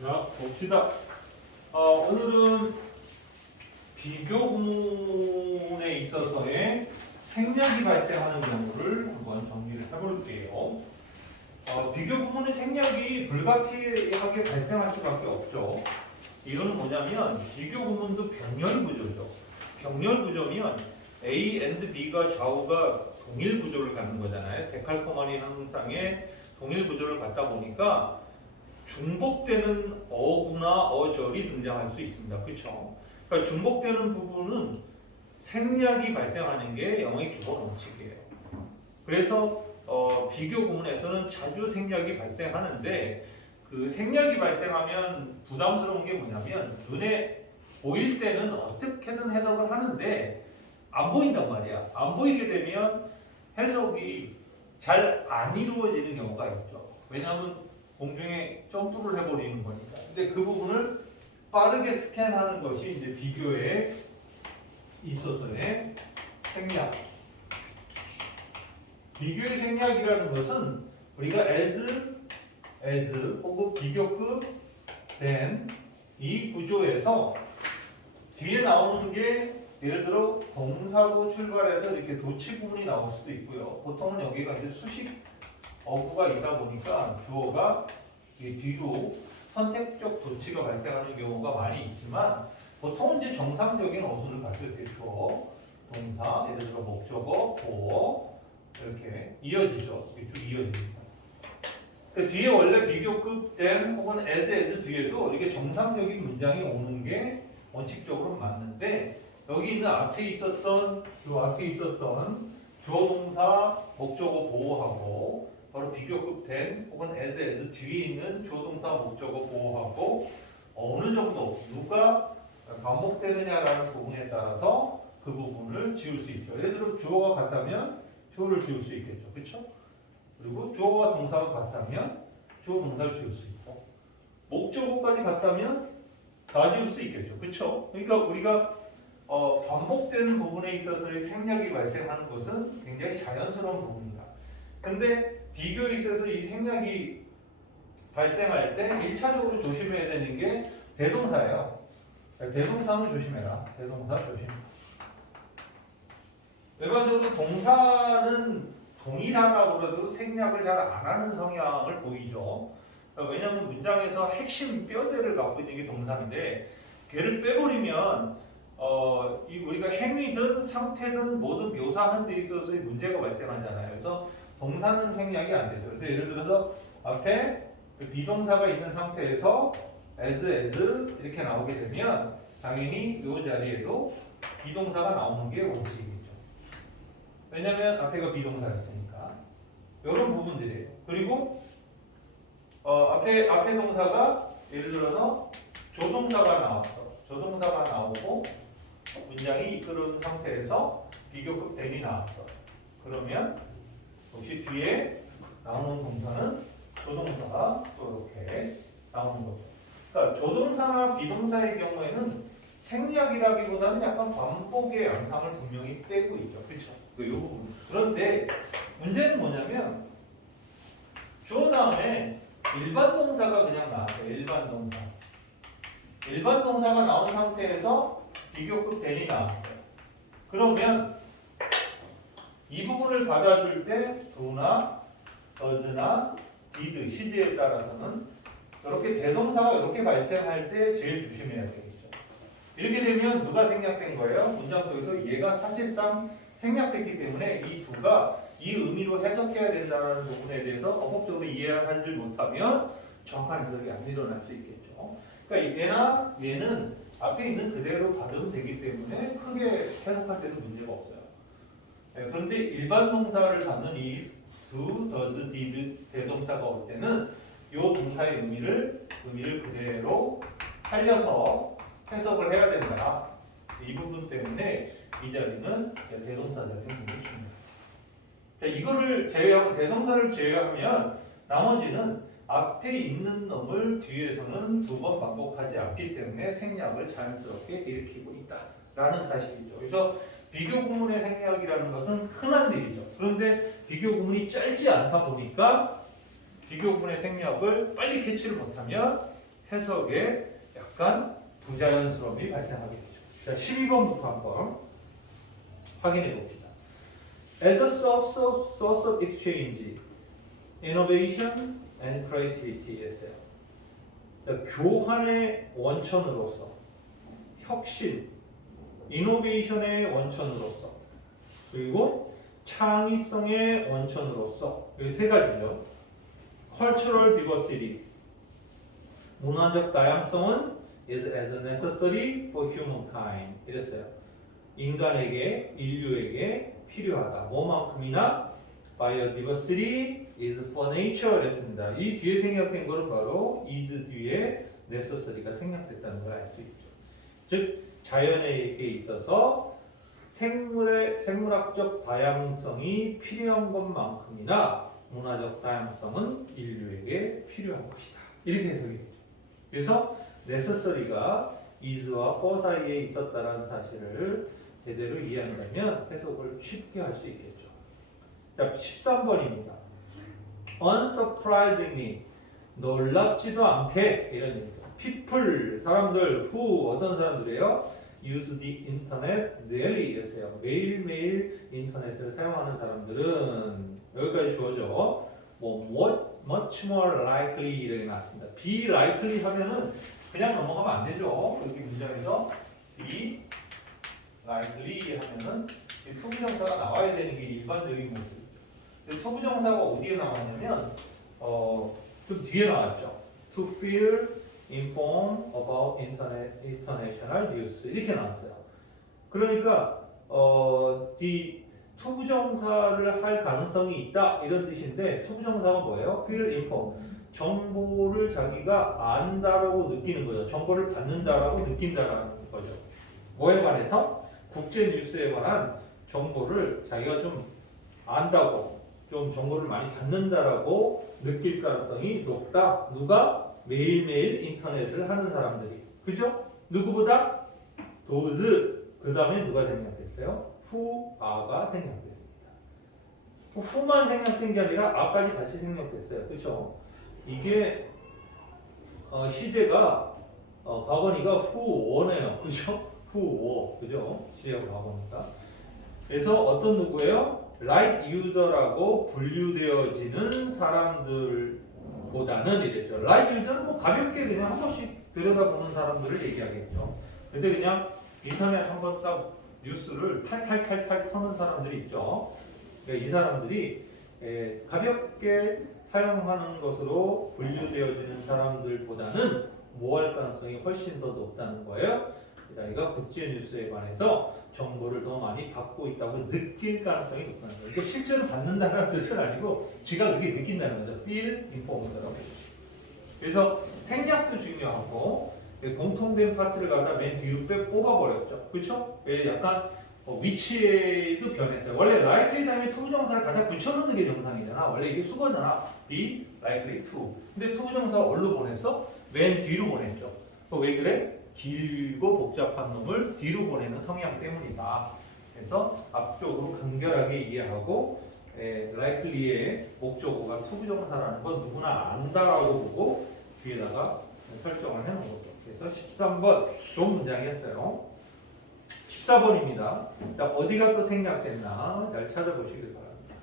자, 봅시다. 오늘은 비교 구문에 있어서의 생략이 발생하는 경우를 한번 정리를 해볼게요. 비교 구문의 생략이 불가피하게 발생할 수밖에 없죠. 이거는 뭐냐면 비교 구문도 병렬 구조죠. 병렬 구조면 A and B가 좌우가 동일 구조를 갖는 거잖아요. 데칼코마니 항상에 동일 구조를 갖다 보니까 중복되는 어구나 어절이 등장할 수 있습니다. 그렇죠? 그러니까 중복되는 부분은 생략이 발생하는 게 영어의 기본 원칙이에요. 그래서 비교 구문에서는 자주 생략이 발생하는데 그 생략이 발생하면 부담스러운 게 뭐냐면 눈에 보일 때는 어떻게든 해석을 하는데 안 보인단 말이야. 안 보이게 되면 해석이 잘 안 이루어지는 경우가 있죠. 왜냐하면 공중에 점프를 해버리는 거니까. 근데 그 부분을 빠르게 스캔하는 것이 이제 비교에 있어서의 생략. 비교의 생략이라는 것은 우리가 as 혹은 비교급 된 이 구조에서 뒤에 나오는 게 예를 들어 동사로 출발해서 이렇게 도치 부분이 나올 수도 있고요. 보통은 여기가 이제 수식 어구가 있다 보니까 주어가 뒤로 선택적 도치가 발생하는 경우가 많이 있지만 보통은 이제 정상적인 어순을 갖출 때 주어, 동사, 예를 들어 목적어, 보어 이렇게 이어지죠. 쭉 이어집니다. 그 뒤에 원래 비교급 된 혹은 as 뒤에도 이게 정상적인 문장이 오는 게 원칙적으로 맞는데 여기 있는 앞에 있었던 주어, 동사, 목적어, 보어하고 바로 비교급 된 혹은 as 뒤에 있는 주어, 동사, 목적어, 보어하고 어느 정도 누가 반복되느냐라는 부분에 따라서 그 부분을 지울 수 있죠. 예를 들어 주어가 같다면 주어를 지울 수 있겠죠. 그렇죠? 그리고 주어와 동사가 같다면 주어, 동사를 지울 수 있고 목적어까지 같다면 다 지울 수 있겠죠. 그렇죠? 그러니까 우리가 반복되는 부분에 있어서의 생략이 발생하는 것은 굉장히 자연스러운 부분이다. 근데 비교에 있어서 이 생략이 발생할 때 1차적으로 조심해야 되는 게 대동사예요. 대동사는 조심해라. 대동사 조심. 일반적으로 동사는 동일하다고 해도 생략을 잘 안 하는 성향을 보이죠. 왜냐하면 문장에서 핵심 뼈대를 갖고 있는 게 동사인데 걔를 빼버리면 우리가 행위든 상태든 모든 묘사하는 데 있어서의 문제가 발생하잖아요. 그래서 동사는 생략이 안 되죠. 그래서 예를 들어서 앞에 비동사가 있는 상태에서 as 이렇게 나오게 되면 당연히 이 자리에도 비동사가 나오는 게 원칙이죠. 왜냐하면 앞에가 비동사였으니까. 이런 부분들이에요. 그리고 앞에 동사가 예를 들어서 조동사가 나왔어. 조동사가 나오고 문장이 이끌은 상태에서 비교급 된이 나왔어. 그러면 역시 뒤에 나오는 동사는 조동사가 이렇게 나오는 거죠. 그러니까 조동사나 비동사의 경우에는 생략이라기보다는 약간 반복의 양상을 분명히 떼고 있죠. 그렇죠? 이 부분. 그런데 문제는 뭐냐면 주어 다음에 일반 동사가 그냥 나왔어요. 일반 동사. 일반 동사가 나온 상태에서 비교급 된이 나왔어요. 그러면 이 부분을 받아줄 때 do나 does나 did, 시제에 따라서는 이렇게 대동사가 이렇게 발생할 때 제일 조심해야 되겠죠. 이렇게 되면 누가 생략된 거예요? 문장 속에서 얘가 사실상 생략됐기 때문에 이 두가 이 의미로 해석해야 된다는 부분에 대해서 어법적으로 이해하지 못하면 정확한 해석이 안 일어날 수 있겠죠. 그러니까 얘는 앞에 있는 그대로 받으면 되기 때문에 크게 해석할 때는 문제가 없어요. 그런데 일반 동사를 갖는 이 do, does, did 대동사가 올 때는 이 동사의 의미를 그대로 살려서 해석을 해야 된다. 이 부분 때문에 이 자리는 대동사 자리는 굉장히 중요해요. 이거를 제외하고 대동사를 제외하면 나머지는 앞에 있는 놈을 뒤에서는 두 번 반복하지 않기 때문에 생략을 자연스럽게 일으키고 있다라는 사실이죠. 그래서 비교 구문의 생략이라는 것은 흔한 일이죠. 그런데 비교 구문이 짧지 않다 보니까 비교 구문의 생략을 빨리 캐치를 못하면 해석에 약간 부자연스러움이 발생하게 되죠. 자, 12번부터 한번 확인해 봅시다. As a source of exchange, innovation and creativity 했어요. 자, 교환의 원천으로서, 혁신, 이노베이션의 원천으로서, 그리고 창의성의 원천으로서, 이 세 가지죠. Cultural diversity, 문화적 다양성은 is as necessary for humankind 이랬어요. 인간에게, 인류에게 필요하다. 뭐만큼이나 biodiversity is for nature 이랬습니다. 이 뒤에 생략된 것은 바로 is 뒤에 necessary가 생략됐다는 걸 알 수 있죠. 즉 자연에게 있어서 생물학적 다양성이 필요한 것만큼이나 문화적 다양성은 인류에게 필요한 것이다. 이렇게 해석이 되죠. 그래서 necessary가 is와 for 사이에 있었다는 사실을 제대로 이해한다면 해석을 쉽게 할 수 있겠죠. 자, 13번입니다. Unsurprisingly, 놀랍지도 않게 이런 얘기죠. People, 사람들, who, 어떤 사람들이에요? Use the internet daily 이랬어요. 매일매일 인터넷을 사용하는 사람들은 여기까지 주어져. much more likely 이렇게 나왔습니다. be likely 하면은 그냥 넘어가면 안 되죠. 여기 문장에서 be likely 하면은 투부정사가 나와야 되는 게 일반적인 모습이죠. 투부정사가 어디에 나왔냐면 좀 뒤에 나왔죠. To feel informed about international news 이렇게 나왔어요. 그러니까 the 투부정사를 할 가능성이 있다 이런 뜻인데 투부정사가 뭐예요? feel informed 정보를 자기가 안다라고 느끼는 거죠. 정보를 받는다라고 느낀다라는 거죠. 뭐에 관해서? 국제 뉴스에 관한 정보를 자기가 좀 안다고 좀 정보를 많이 받는다라고 느낄 가능성이 높다. 누가? 매일매일 인터넷을 하는 사람들이. 그죠? 누구보다? those 그 다음에 누가 생략됐어요? who are가 생략됐습니다. who만 생략된 게 아니라 a까지 다시 생략됐어요. 그렇죠? 이게 시제가 과거니까 who were네요. 그죠? who were 그죠? 시제가 과거니까. 그래서 어떤 누구예요? light user라고 분류되어지는 사람들보다는 이랬죠. light user는 뭐 가볍게 그냥 한 번씩 들여다보는 사람들을 얘기하겠죠. 근데 그냥 인터넷 한 번 딱 뉴스를 탈탈탈탈 터는 사람들이 있죠. 그러니까 이 사람들이 가볍게 사용하는 것으로 분류되어지는 사람들보다는 뭐 할 가능성이 훨씬 더 높다는 거예요. 자기가 국제 뉴스에 관해서 정보를 더 많이 받고 있다고 느낄 가능성이 높다는 거예요. 이거 실제로 받는다는 뜻은 아니고 지가 그렇게 느낀다는 거죠. feel informed라고. 그래서 생략도 중요하고 공통된 파트를 갖다 맨 뒤로 뽑아버렸죠. 그렇죠? 약간 위치에도 변했어요. 원래 likely 다음에 투부정사를 갖다 붙여놓는 게 정상이잖아. 원래 이게 수거잖아. be likely to. 근데 투부정사가 어디로 보냈어? 맨 뒤로 보냈죠. 왜 그래? 길고 복잡한 놈을 뒤로 보내는 성향 때문이다. 그래서 앞쪽으로 간결하게 이해하고 likely의 목적어가 투부정사라는 건 누구나 안다라고 보고 뒤에다가 설정을 해놓은 거죠. 그래서 13번 좋은 문장이었어요. 14번입니다. 자, 어디가 또 생략됐나 잘 찾아보시길 바랍니다.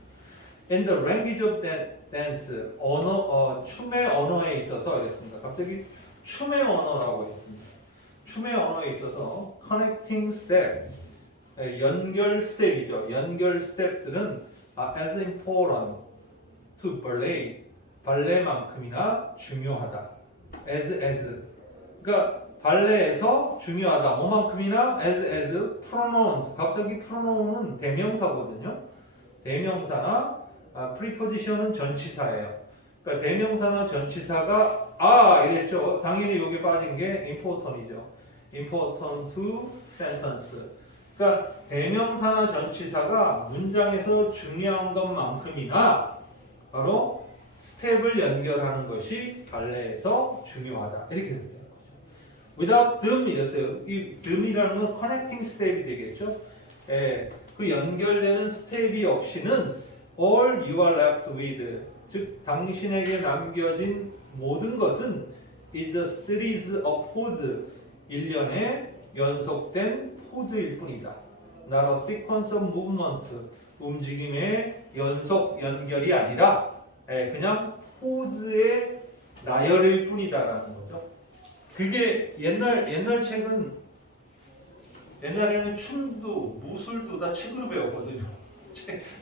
In the language of dance, 춤의 언어에 있어서 그랬습니다. 갑자기 춤의 언어라고 했습니다. 춤의 언어에 있어서 connecting step, 연결 스텝이죠. 연결 스텝들은 as important to ballet, 발레만큼이나 중요하다. as 그러니까 발레에서 중요하다. 뭐만큼이나 as pronouns. 갑자기 pronoun은 대명사거든요. 대명사나 preposition은 전치사예요. 그러니까 대명사나 전치사가 이랬죠. 당연히 여기 빠진 게 important이죠. important to sentence. 그러니까 대명사나 전치사가 문장에서 중요한 것만큼이나 바로 스텝을 연결하는 것이 발레에서 중요하다. 이렇게 됩니다. without them 이랬어요. 이 them이라는 건 connecting step이 되겠죠. 그 연결되는 스텝이 없이는 all you are left with, 즉 당신에게 남겨진 모든 것은 is a series of pose. 일련의 연속된 포즈일 뿐이다. Not a sequence of movement. 움직임의 연속 연결이 아니라 그냥 포즈의 나열일 뿐이다라는 거죠. 그게 옛날 책은 옛날에는 춤도 무술도 다 책으로 배웠거든요.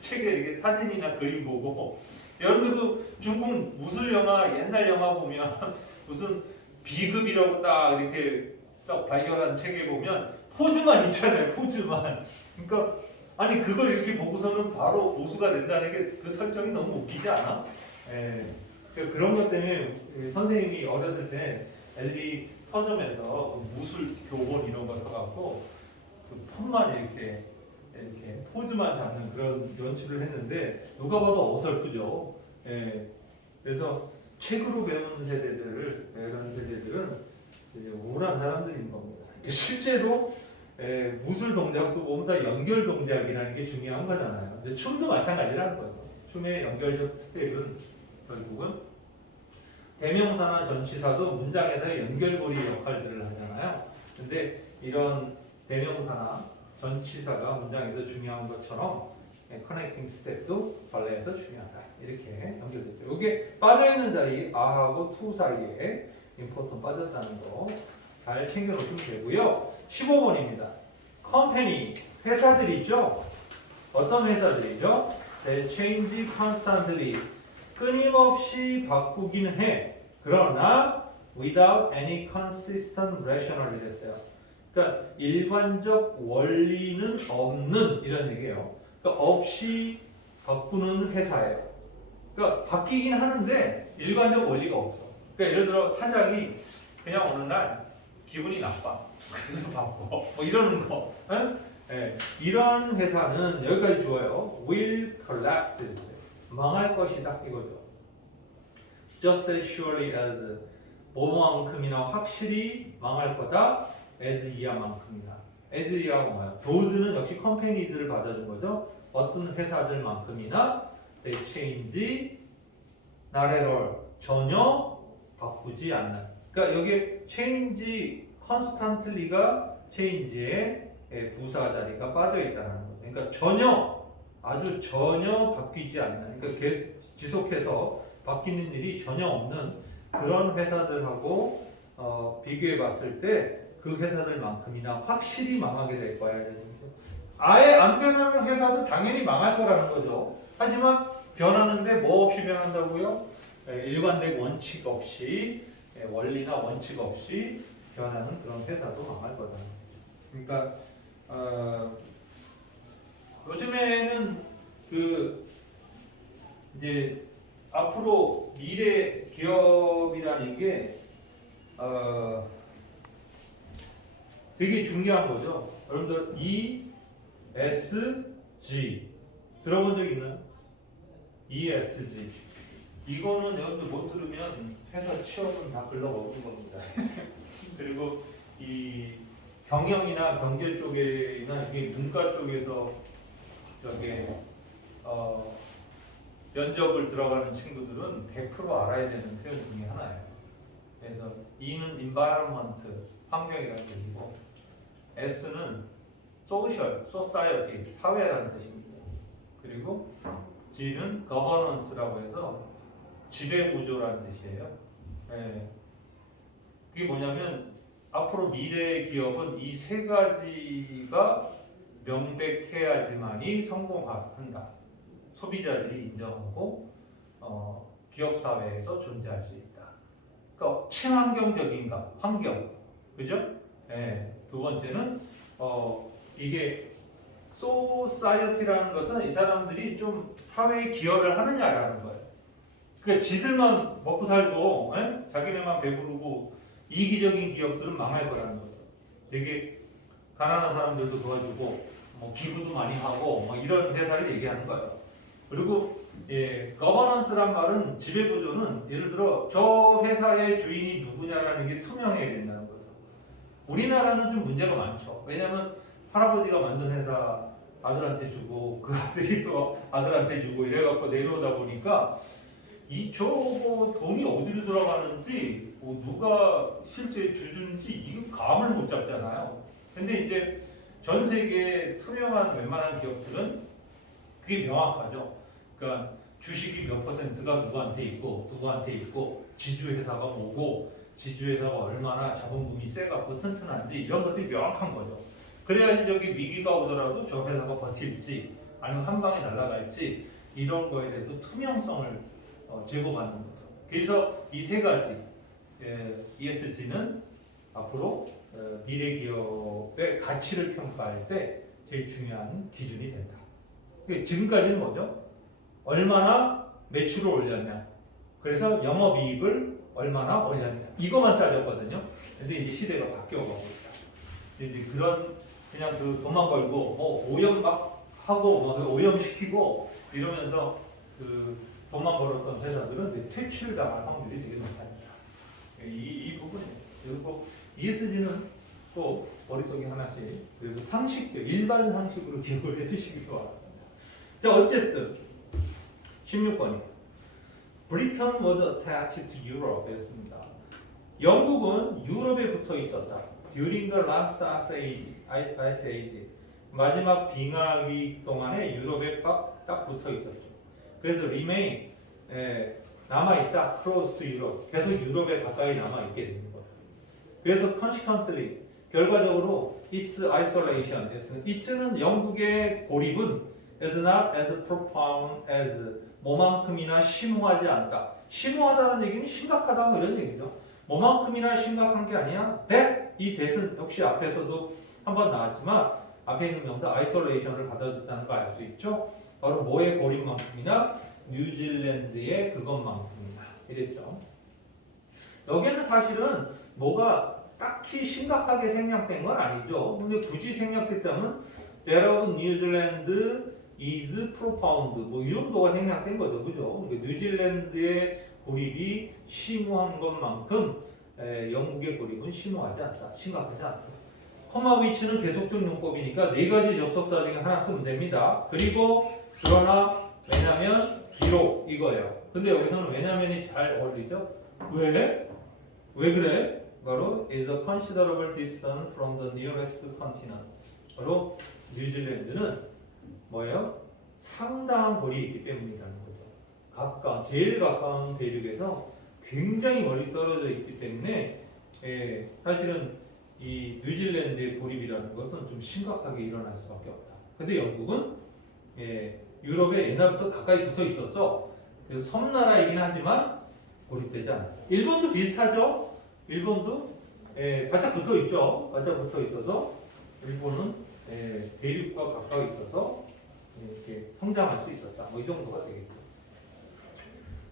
책에 이렇게 사진이나 그림 보고 여러분도 중국 무술 영화 옛날 영화 보면 무슨 비급이라고 딱 이렇게 딱 발견한 책에 보면 포즈만 있잖아요. 포즈만. 그러니까 아니 그걸 이렇게 보고서는 바로 고수가 된다는 게 그 설정이 너무 웃기지 않아? 예. 그런 것 때문에 선생님이 어렸을 때 애들이 서점에서 무술 교본 이런 거 사갖고 그 폰만 이렇게 포즈만 잡는 그런 연출을 했는데 누가 봐도 어설프죠. 예. 그래서 책으로 배우는 세대들을 그런 세대들은 이제 우울한 사람들인 겁니다. 실제로 무술 동작도 보면 다 연결 동작이라는 게 중요한 거잖아요. 근데 춤도 마찬가지라는 거죠. 춤의 연결적 스텝은 결국은 대명사나 전치사도 문장에서의 연결고리 역할들을 하잖아요. 근데 이런 대명사나 전치사가 문장에서 중요한 것처럼 커넥팅 스텝도 발레에서 중요하다. 이렇게 연결됐죠. 이게 빠져있는 자리 아하고 투 사이에 임포턴 빠졌다는 거 잘 챙겨놓으시면 되고요. 15번입니다. 컴퍼니, 회사들 있죠? 어떤 회사들이죠? They change constantly. 끊임없이 바꾸기는 해. 그러나 without any consistent rationale 됐어요. 그러니까 일관적 원리는 없는 이런 얘기예요. 그러니까 없이 바꾸는 회사예요. 그러니까 바뀌긴 하는데 일관적 원리가 없어. 그러니까 예를 들어 사장이 그냥 어느 날 기분이 나빠. 그래서 바꿔. 뭐 이러는 거. 네. 이런 회사는 여기까지 좋아요. will collapse. 망할 것이다 이거죠. Just as surely as 뭐만큼이나 확실히 망할 거다. as 이하만큼이나. as 이하가 뭐야? those는 역시 companies를 받아준 거죠. 어떤 회사들만큼이나 they change not at all. 전혀 바꾸지 않는. 그러니까 여기 change constantly가 change의 부사 자리가 빠져 있다는 거죠. 그러니까 전혀 아주 전혀 바뀌지 않는. 그러니까 지속해서 바뀌는 일이 전혀 없는 그런 회사들하고 비교해 봤을 때 그 회사들만큼이나 확실히 망하게 될 거야. 아예 안 변하는 회사도 당연히 망할 거라는 거죠. 하지만 변하는데 뭐 없이 변한다고요? 일관된 원칙 없이 원리나 원칙 없이 변하는 그런 회사도 망할 거다. 그러니까 요즘에는 그 이제 앞으로 미래 기업이라는 게 되게 중요한 거죠. 여러분들 ESG 들어본 적 있나요? ESG 이거는 여러분들 못 들으면 회사 취업은 다 글러먹는 겁니다. 그리고 이 경영이나 경제 쪽이나 이게 문과 쪽에서 면접을 들어가는 친구들은 100% 알아야 되는 표현 중에 하나예요. 그래서 E는 environment, 환경이라는 뜻이고 S는 social, society, 사회라는 뜻입니다. 그리고 G는 governance라고 해서 지배구조라는 뜻이에요. 네. 그게 뭐냐면 앞으로 미래의 기업은 이 세 가지가 명백해야지만이 성공한다. 소비자들이 인정하고 기업 사회에서 존재할 수 있다. 그러니까 친환경적인가, 환경, 그죠? 네. 두 번째는 이게 소사이어티라는 것은 이 사람들이 좀 사회에 기여를 하느냐라는 거예요. 그러니까 지들만 먹고 살고 자기네만 배부르고 이기적인 기업들은 망할 거라는 거죠. 되게 가난한 사람들도 도와주고 뭐 기부도 많이 하고 뭐 이런 회사를 얘기하는 거예요. 그리고 거버넌스란 말은 지배구조는 예를 들어 저 회사의 주인이 누구냐라는 게 투명해야 된다는 거죠. 우리나라는 좀 문제가 많죠. 왜냐하면 할아버지가 만든 회사 아들한테 주고 그 아들이 또 아들한테 주고 이래갖고 내려오다 보니까 저거 돈이 어디로 들어가는지 누가 실제 주주인지 이거 감을 못 잡잖아요. 근데 이제 전 세계 투명한 웬만한 기업들은 그게 명확하죠. 그러니까 주식이 몇 퍼센트가 누구한테 있고 지주회사가 뭐고 지주회사가 얼마나 자본금이 세갖고 튼튼한지 이런 것들이 명확한 거죠. 그래야지 저기 위기가 오더라도 저 회사가 버틸지 아니면 한 방에 날아갈지 이런 거에 대해서 투명성을 제공하는 거죠. 그래서 이 세 가지 ESG는 앞으로 미래 기업의 가치를 평가할 때 제일 중요한 기준이 된다. 지금까지는 뭐죠? 얼마나 매출을 올렸냐. 그래서 영업이익을 얼마나 올렸냐. 이것만 따졌거든요. 근데 이제 시대가 바뀌어가고 있다. 이제 그런 그냥 그 돈만 벌고 오염 막 하고 오염시키고 이러면서 그 돈만 벌었던 회사들은 퇴출당할 확률이 되게 높답니다. 이 부분이에요. 그리고 ESG는 또 머릿속에 하나씩 그래서 일반 상식으로 기억을 해두시기 바랍니다. 자, 어쨌든 16번입니다. Britain was attached to Europe 였습니다. 영국은 유럽에 붙어 있었다. During the last ice age. 마지막 빙하기 동안에 유럽에 딱 붙어 있었죠. 그래서 remain 남아있다. close to Europe. 계속 유럽에 가까이 남아있게 되는 거예요. 그래서 consequently 결과적으로 its isolation it는 영국의 고립은 is not as profound as 뭐만큼이나 심오하지 않다. 심오하다는 얘기는 심각하다 뭐 이런 얘기죠. 뭐만큼이나 심각한 게 아니야. that 이 that은 역시 앞에서도 한번 나왔지만 앞에 있는 명사 isolation을 받아줬다는 거 알 수 있죠. 바로 뭐의 고립만큼이나 뉴질랜드의 그것만큼이나 이랬죠. 여기는 사실은 뭐가 딱히 심각하게 생략된 건 아니죠. 근데 굳이 생략했다면 That of New Zealand is profound 뭐 이 정도가 생략된 거죠. 그죠? 뉴질랜드의 고립이 심오한 것만큼 영국의 고립은 심오하지 않다. 심각하지 않다. 커마 위치는 계속적 용법이니까 네 가지 접속사 중에 하나 쓰면 됩니다. 그리고 그러나 왜냐면 비록 이거예요. 근데 여기서는 왜냐면이 잘 어울리죠? 왜? 왜 그래? 바로 is a considerable distance from the nearest continent. 바로 뉴질랜드는 뭐예요? 상당한 거리에 있기 때문이라는 거죠. 제일 가까운 대륙에서 굉장히 멀리 떨어져 있기 때문에 사실은 이 뉴질랜드의 고립이라는 것은 좀 심각하게 일어날 수밖에 없다. 근데 영국은 유럽에 옛날부터 가까이 붙어 있었죠. 그래서 섬나라이긴 하지만 고립되지 않았다. 일본도 비슷하죠. 일본도 바짝 붙어 있죠. 바짝 붙어 있어서 일본은 대륙과 가까이 있어서 이렇게 성장할 수 있었다. 뭐 이 정도가 되겠죠.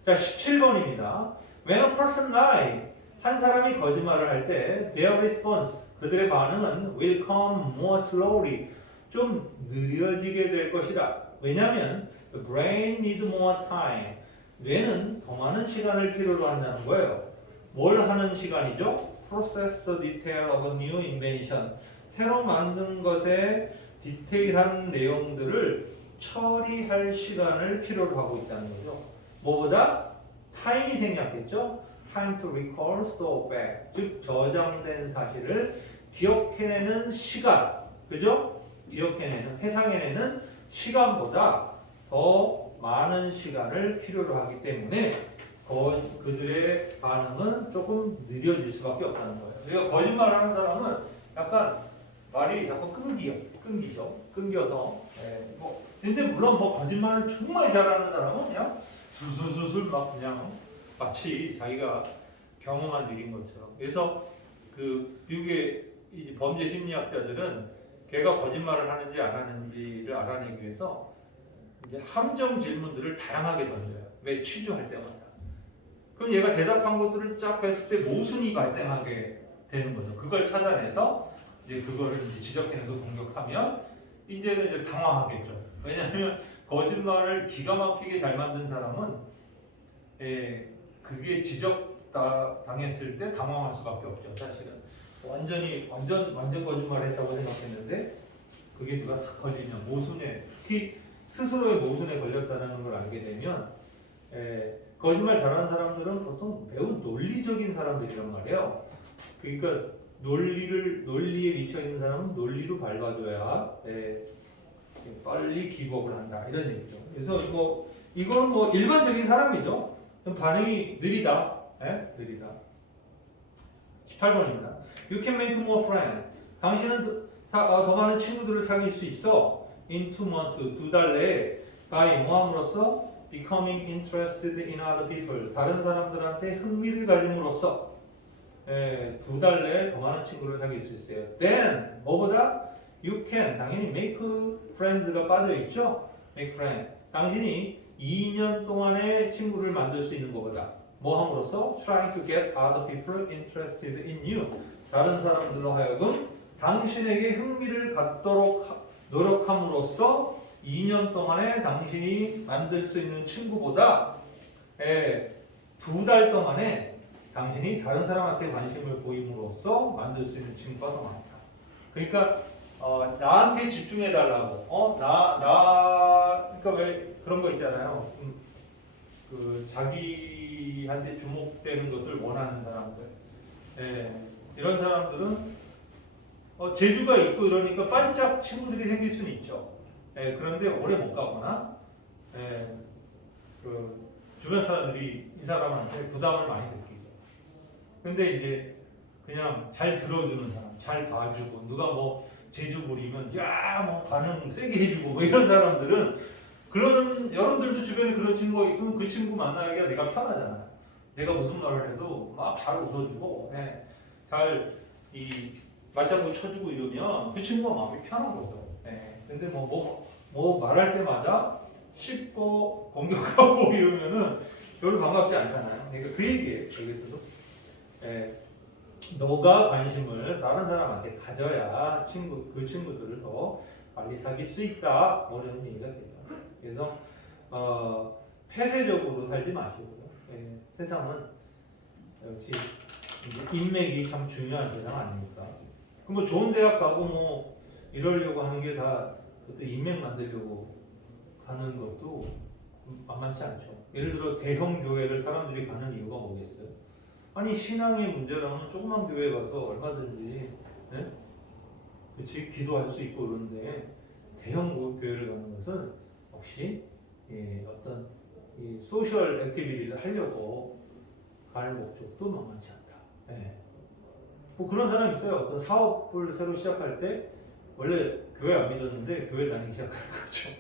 자, 17번입니다. When a person lie, 한 사람이 거짓말을 할 때 their response, 그들의 반응은 will come more slowly, 좀 느려지게 될 것이다. 왜냐하면 the brain needs more time, 뇌는 더 많은 시간을 필요로 한다는 거예요. 뭘 하는 시간이죠? Process the detail of a new invention, 새로 만든 것의 디테일한 내용들을 처리할 시간을 필요로 하고 있다는 거죠. 뭐보다? 타임이 생략했죠. Time to recall, store back, 즉 저장된 사실을 기억해내는 시간, 그죠? 기억해내는, 회상해내는 시간보다 더 많은 시간을 필요로 하기 때문에 그들의 반응은 조금 느려질 수밖에 없다는 거예요. 우리가 거짓말하는 사람은 약간 말이 자꾸 끊기죠. 끊겨서. 근데 물론 거짓말을 정말 잘하는 사람은 그냥 술술술술 막 그냥 마치 자기가 경험한 일인 것처럼. 그래서 그 미국의 범죄 심리학자들은 걔가 거짓말을 하는지 안 하는지를 알아내기 위해서 이제 함정 질문들을 다양하게 던져요. 매 취조할 때마다. 그럼 얘가 대답한 것들을 쫙 했을 때 모순이 발생하게 되는 거죠. 그걸 찾아내서 이제 그거를 이제 지적해내서 공격하면 이제는 이제 당황하겠죠. 왜냐하면 거짓말을 기가 막히게 잘 만든 사람은 그게 당했을 때 당황할 수밖에 없죠. 사실은 완전 거짓말을 했다고 생각했는데 그게 누가 탁 걸리면 모순에, 특히 스스로의 모순에 걸렸다는 걸 알게 되면 거짓말 잘하는 사람들은 보통 매우 논리적인 사람들이란 말이에요. 그러니까 논리에 미쳐 있는 사람은 논리로 밟아줘야 빨리 기복을 한다 이런 얘기죠. 그래서 이건 뭐 일반적인 사람이죠. 좀 반응이 느리다. 느리다. 18번입니다. You can make more friends. 당신은 더 많은 친구들을 사귈 수 있어. In 2 months, 2달 내에 by 뭐함으로써 becoming interested in other people. 다른 사람들한테 흥미를 가짐으로써 2달 내에 더 많은 친구를 사귈 수 있어요. Then 뭐보다 you can 당연히 make friends가 빠져 있죠. make friend. 당신이 2년 동안에 친구를 만들 수 있는 것보다 뭐 함으로써 trying to get other people interested in you. 다른 사람들로 하여금 당신에게 흥미를 갖도록 노력함으로써 2년 동안에 당신이 만들 수 있는 친구보다 2달 동안에 당신이 다른 사람한테 관심을 보임으로써 만들 수 있는 친구가 더 많다. 그러니까 나한테 집중해 달라고. 그러니까 왜 그런 거 있잖아요. 그 자기한테 주목되는 것을 원하는 사람들. 이런 사람들은 재주가 있고 이러니까 반짝 친구들이 생길 수는 있죠. 그런데 오래 못 가거나 그 주변 사람들이 이 사람한테 부담을 많이 느끼죠. 근데 이제 그냥 잘 들어주는 사람, 잘 봐주고 누가 뭐 재주 부리면 뭐 반응 세게 해주고 뭐 이런 사람들은 그런 여러분들도 주변에 그런 친구가 있으면 그 친구 만나기가 내가 편하잖아요. 내가 무슨 말을 해도 막 잘 웃어주고 잘 맞장구 쳐주고 이러면 그 친구가 마음이 편한 거죠. 근데 뭐 말할 때마다 씹고 공격하고 이러면은 별로 반갑지 않잖아요. 그러니까 그 얘기예요. 여기서도 너가 관심을 다른 사람한테 가져야 그 친구들을 더 빨리 사귈 수 있다. 뭐 이런 얘기가 되죠. 그래서 폐쇄적으로 살지 마시고요. 세상은 역시 인맥이 참 중요한 세상 아닙니까? 뭐 좋은 대학 가고 뭐 이러려고 하는 게 다 그것도 인맥 만들려고 가는 것도 만만치 않죠. 예를 들어 대형 교회를 사람들이 가는 이유가 뭐겠어요? 아니 신앙의 문제라면 조그만 교회 가서 얼마든지 그치 기도할 수 있고 그런데 대형 교회를 가는 것은 역시 어떤 소셜 액티비티를 하려고 가는 목적도 만만치 않다. 뭐 그런 사람 있어요. 어떤 사업을 새로 시작할 때 원래 교회 안 믿었는데 교회 다니기 시작하는 거죠.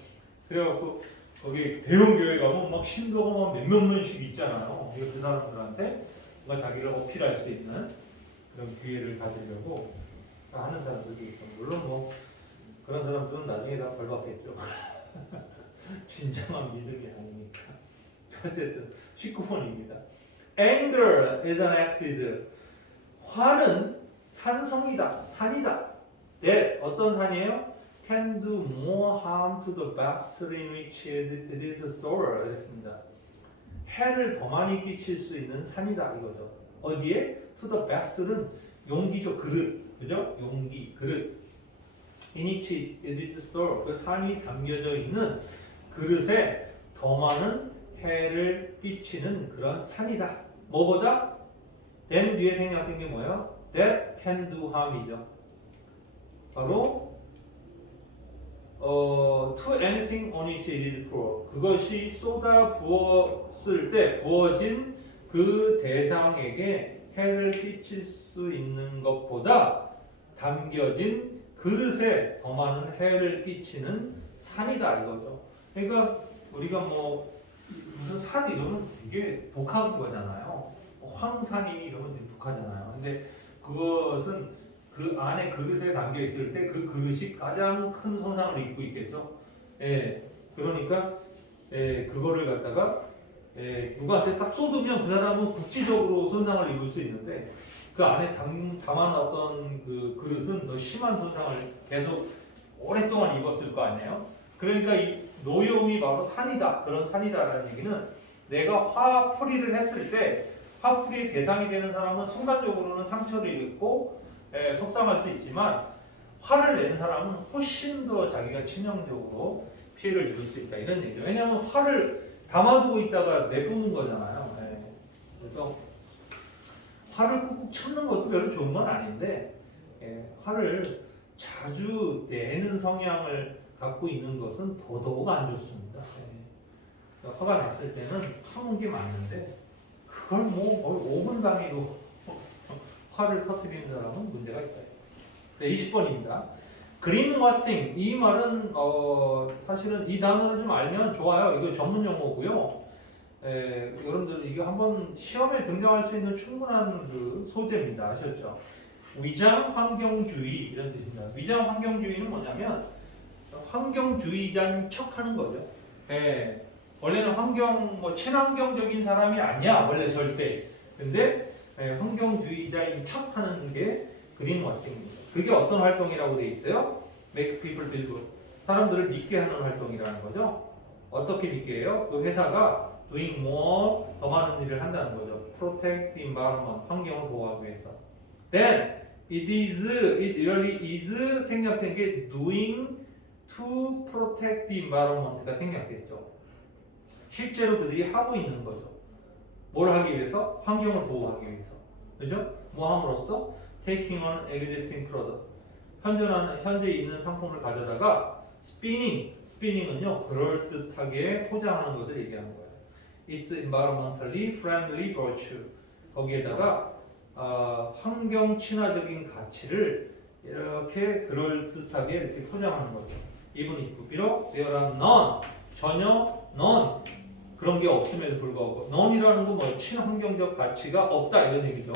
그래갖고 거기 대형 교회 가면 막 신도가 막 몇몇 명씩 있잖아요. 그 사람들한테 뭔가 자기를 어필할 수 있는 그런 기회를 가지려고 하는 사람들도 있고 물론 뭐 그런 사람들은 나중에 다 벌 받겠죠. 진정한 믿음이 아니니까. 어쨌든 19번입니다. Anger is an acid. 화는 산성이다, 산이다. 어떤 산이에요? Can do more harm to the vessel in which it is stored. 그랬습니다. 해를 더 많이 끼칠 수 있는 산이다 이거죠. 어디에? To the vessel은 용기죠, 그릇, 그죠? 용기, 그릇. In which it is stored. 그 산이 담겨져 있는 그릇에 더 많은 해를 끼치는 그런 산이다. 뭐보다? then 뒤에 생략된 게 뭐예요? that can do harm이죠. 바로 to anything on which it is poured. 그것이 쏟아 부었을 때 부어진 그 대상에게 해를 끼칠 수 있는 것보다 담겨진 그릇에 더 많은 해를 끼치는 산이다 이거죠. 그러니까 우리가 뭐 무슨 산 이러면 되게 독한 거잖아요. 황산이 이러면 되게 독하잖아요. 근데 그것은 그 안에 그릇에 담겨 있을 때 그 그릇이 가장 큰 손상을 입고 있겠죠. 그러니까 그거를 갖다가 누구한테 딱 쏟으면 그 사람은 국지적으로 손상을 입을 수 있는데 그 안에 담아놨던 그 그릇은 더 심한 손상을 계속 오랫동안 입었을 거 아니에요. 그러니까 이 노여움이 바로 산이다. 그런 산이다라는 얘기는 내가 화풀이를 했을 때 화풀이의 대상이 되는 사람은 순간적으로는 상처를 입고 속상할 수 있지만 화를 낸 사람은 훨씬 더 자기가 치명적으로 피해를 입을 수 있다 이런 얘기죠. 왜냐하면 화를 담아두고 있다가 내뿜는 거잖아요. 예. 그래서 화를 꾹꾹 참는 것도 별로 좋은 건 아닌데 예, 화를 자주 내는 성향을 갖고 있는 것은 더더욱 안 좋습니다. 예. 화가 났을 때는 참은 게 맞는데 그걸 뭐 거의 5분 단위로 화를 터뜨리는 사람은 문제가 있다. 네, 20번입니다. greenwashing 이 말은 사실은 이 단어를 좀 알면 좋아요. 이거 전문 용어고요. 여러분들 이거 한번 시험에 등장할 수 있는 충분한 그 소재입니다. 아셨죠? 위장 환경주의 이런 뜻입니다. 위장 환경주의는 뭐냐면 환경주의자인 척하는 거죠. 원래는 환경 뭐 친환경적인 사람이 아니야 원래 절대. 근데 환경주의자인 척하는 게 그린워싱입니다. 그게 어떤 활동이라고 돼 있어요? Make people feel good. 사람들을 믿게 하는 활동이라는 거죠. 어떻게 믿게 해요? 그 회사가 doing more 더 많은 일을 한다는 거죠. Protect the environment 환경을 보호하기 위해서. Then it really is 생략된 게 doing to protect the environment가 생략됐죠. 실제로 그들이 하고 있는 거죠. 뭘 하기 위해서? 환경을 보호하기 위해서. 그죠? 뭐 함으로써? Taking on existing product. 현재 있는 상품을 가져다가 spinning은요 그럴듯하게 포장하는 것을 얘기하는 거예요. It's environmentally friendly virtue. 거기에다가 환경 친화적인 가치를 이렇게 그럴듯하게 이렇게 포장하는 거죠. Even if 비록 there are none 전혀 none 그런 게 없음에도 불구하고 none이라는 건 뭐 친환경적 가치가 없다 이런 얘기죠.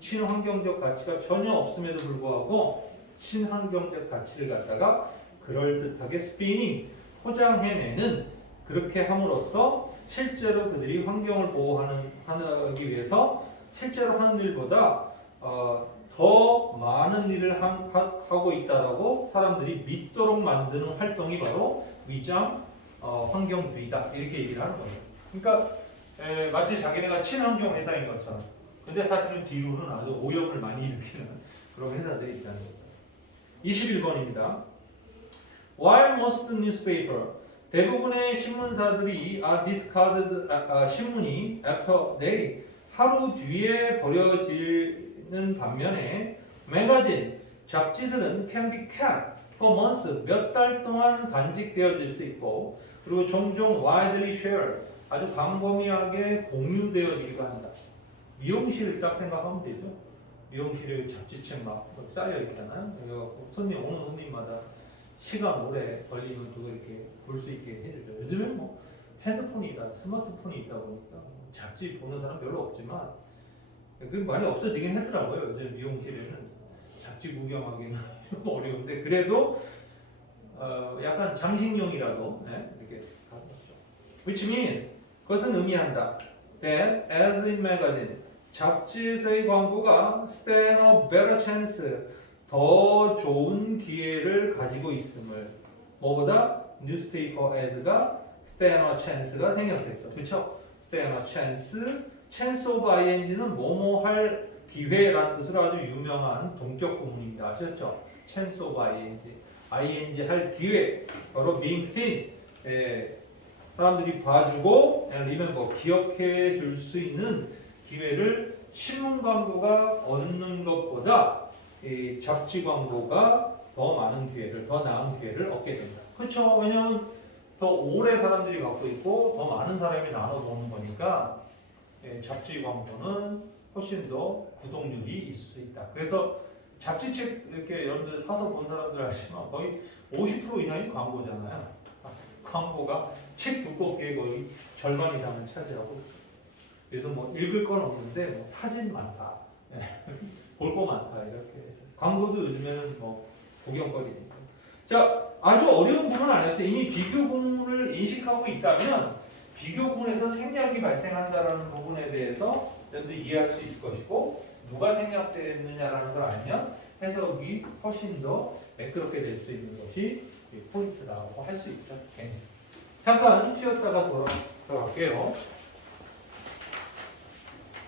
친환경적 가치가 전혀 없음에도 불구하고 친환경적 가치를 갖다가 그럴듯하게 스피닝 포장해내는 그렇게 함으로써 실제로 그들이 환경을 보호하기 위해서 실제로 하는 일보다 더 많은 일을 하고 있다라고 사람들이 믿도록 만드는 활동이 바로 위장 환경주의다 이렇게 얘기를 하는 거예요. 그러니까 마치 자기네가 친환경 회사인 것처럼. 근데 사실은 뒤로는 아주 오염을 많이 일으키는 그런 회사들이 있다는 거죠. 21번입니다. While most newspaper 대부분의 신문사들이 discarded 신문이 after day 하루 뒤에 버려지는 반면에 매거진 잡지들은 can be kept for months 몇 달 동안 간직되어질 수 있고 그리고 종종 widely shared 아주 광범위하게 공유되어지기도 한다. 미용실을 딱 생각하면 되죠. 미용실에 잡지책 막 쌓여 있잖아요. 그래서 오는 손님마다 시간 오래 걸리면 그거 이렇게 볼 수 있게 해주죠. 요즘엔 뭐 핸드폰이다, 스마트폰이 있다 보니까 잡지 보는 사람 별로 없지만 그 많이 없어지긴 했더라고요. 요즘 미용실에는 잡지 구경하기는 어려운데 그래도 약간 장식용이라도 이렇게 가져왔죠. Which mean 그것은 의미한다. That as in magazine 잡지에서의 광고가 stand a better chance 더 좋은 기회를 가지고 있음을 뭐보다 newspaper ad가 stand a chance가 생략됐죠. 그렇죠? stand a chance of ing는 뭐뭐 할 기회라는 뜻으로 아주 유명한 동격 구문입니다. 아셨죠? chance of ing 할 기회 바로 being seen 사람들이 봐주고 remember 기억해 줄 수 있는 기회를 신문 광고가 얻는 것보다 이 잡지 광고가 더 많은 기회를 더 나은 기회를 얻게 된다. 그렇죠? 왜냐하면 더 오래 사람들이 갖고 있고 더 많은 사람이 나눠보는 거니까 잡지 광고는 훨씬 더 구독률이 있을 수 있다. 그래서 잡지책 이렇게 여러분들 사서 본 사람들 아시면 거의 50% 이상이 광고잖아요. 광고가 책 두껍게 거의 절반 이상을 차지하고 있어요. 그래서 뭐 읽을 건 없는데 뭐 사진 많다, 볼 거 많다 이렇게 광고도 요즘에는 뭐 구경거리니까. 자, 아주 어려운 부분 아니었어요. 이미 비교 구문을 인식하고 있다면 비교 구문에서 생략이 발생한다라는 부분에 대해서 여러분들 이해할 수 있을 것이고 누가 생략됐느냐라는 걸 알면 해석이 훨씬 더 매끄럽게 될 수 있는 것이 포인트라고 할 수 있죠. 잠깐 쉬었다가 돌아갈게요.